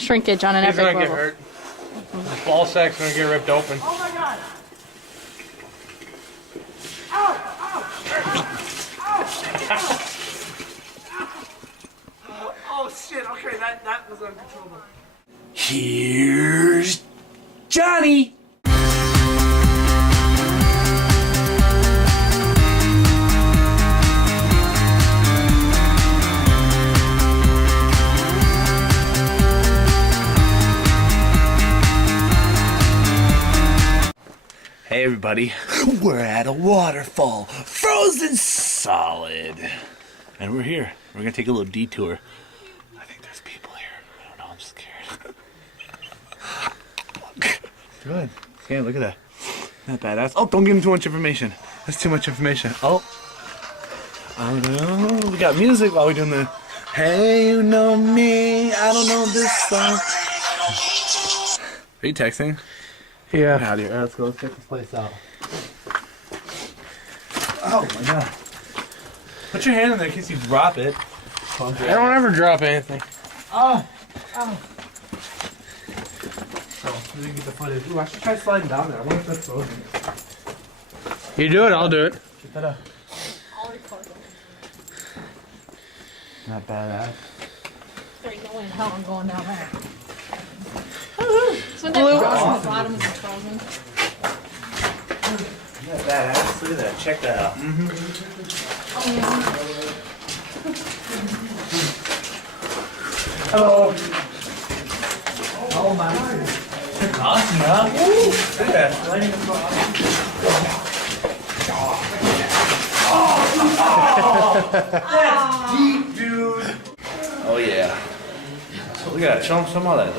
shrinkage on an He's epic gonna get level. hurt. His ball sack's gonna get ripped open. Oh my god! Ow! Ow! Ow! Oh shit, okay, that was uncontrollable. Here's Johnny. Hey everybody, we're at a waterfall, frozen solid. And we're here. We're gonna take a little detour. I think there's people here. I don't know, I'm scared. Good. Yeah, look at that. Isn't that badass? Oh, don't give him too much information. That's too much information. Oh. Oh no. We got music while we're doing the Hey, you know me, I don't know this song. Are you texting? Yeah. Get out of here. Let's go. Let's check this place out. Oh my god. Put your hand in there in case you drop it. I don't ever drop anything. Oh. Oh. Oh, we didn't get the footage. Ooh, I should try sliding down there. I wonder if that's frozen. You do it, I'll do it. Get that up. I'll record it. Not badass. There's no way in hell I'm going down there. So when that goes on the bottom is frozen. Isn't that badass? Look at that. Check that out. Mm-hmm. Oh yeah. Hello. Oh my god. Awesome, huh? Look at that. Lighting is That's deep, dude. Oh yeah. Look at that. Show them some of that.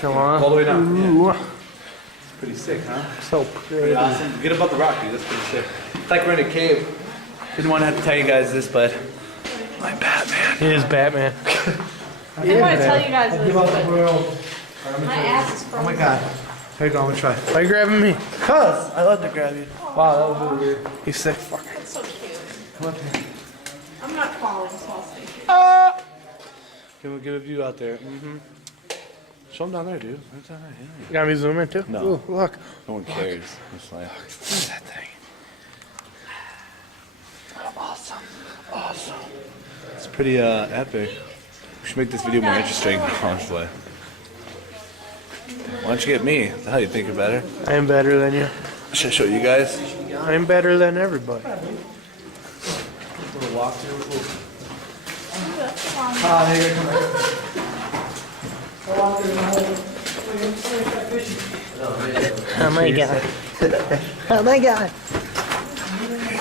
Come on. All the way down. Ooh. Yeah. Pretty sick, huh? So pretty. Awesome. Get above the rock, dude. That's pretty sick. It's like we're in a cave. Didn't want to have to tell you guys this, but I'm Batman. He is Batman. I didn't want to tell you guys this, but world. my ass is Oh frozen. my god. Here you go, I'm gonna try. Why are you grabbing me? Cuz, I love to grab you. Wow, that was really weird. You sick fucker. That's so cute. Come up here. I'm not falling, so I'll stay here. Give a view out there. Mm-hmm. Show them down there, dude. Right down there. Yeah. You got me zoom in too? No. Ooh, look. No one cares. It's like, what is that thing? Awesome. Awesome. It's pretty epic. We should make this video more interesting, honestly. Why don't you get me? The hell you think you're better? I am better than you. Should I show you guys? I'm better than everybody. Little walk through. Oh my god. Oh my god.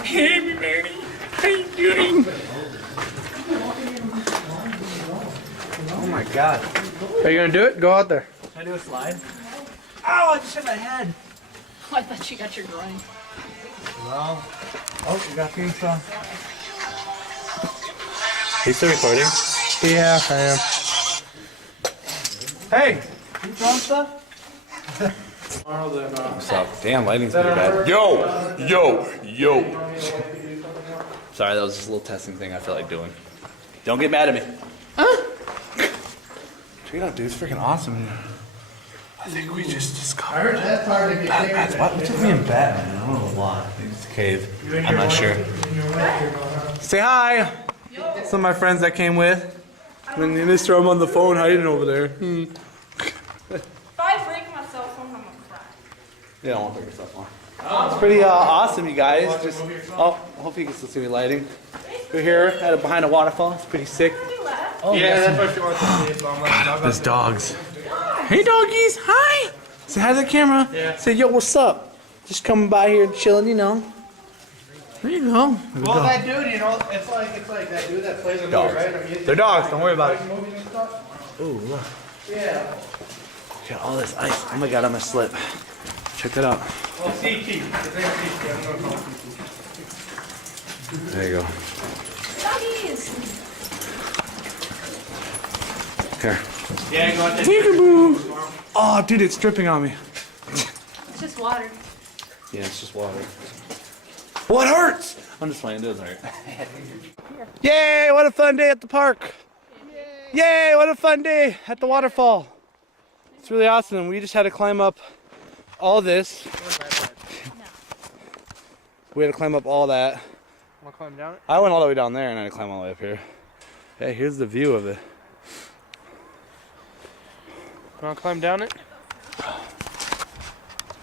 Hey everybody, how you doing? Oh my god. Are you gonna do it? Go out there. Can I do a slide? Ow, I just hit my head. Oh, I thought you got your groin. Well, oh, you got theme song. Are you still recording? Yeah, I am. Hey, you drawing stuff? What's up? Damn, lighting's pretty bad. Yo! Sorry, that was just a little testing thing I felt like doing. Don't get mad at me. Check it out, dude. It's freaking awesome. I think we just discovered Batman's. What took me in Batman? I don't know why. I think it's a cave. I'm not sure. Say hi! Some of my friends that came with. When Mr. I'm on the phone hiding over there. If I break my cell phone, I'm gonna cry. Yeah, I won't take yourself on. It's pretty awesome, you guys. Just hopefully you can still see me lighting. We're here behind a waterfall. It's pretty sick. Oh, Yeah, that's what she wants to see. So I'm like, There's dogs. Hey, doggies. Hi. Say hi to the camera. Yeah. Say, yo, what's up? Just coming by here chilling, you know. There you go. There we well, go. that dude, you know, it's like that dude that plays a movie, Dogs. right? I mean, They're dogs. Don't worry about it. movies and stuff. Ooh, look. Yeah. Got all this ice. Oh my god, I'm gonna slip. Check that out. Well, CT. His name's CT. I'm gonna call him CT. There you go. Doggies! Here. Yeah, go out there. Peekaboo. Oh, dude, it's dripping on me. It's just water. Yeah, it's just water. What hurts? I'm just playing. It doesn't hurt. Yay! What a fun day at the park. Yay! Yay, what a fun day at the waterfall. It's really awesome. We just had to climb up all this. We had to climb up all that. Want to climb down it? I went all the way down there and I had to climb all the way up here. Hey, here's the view of it. Want to climb down it?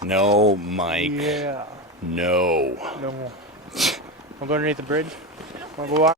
No, Mike. Yeah. No. No. Want to go underneath the bridge? Want to go walk?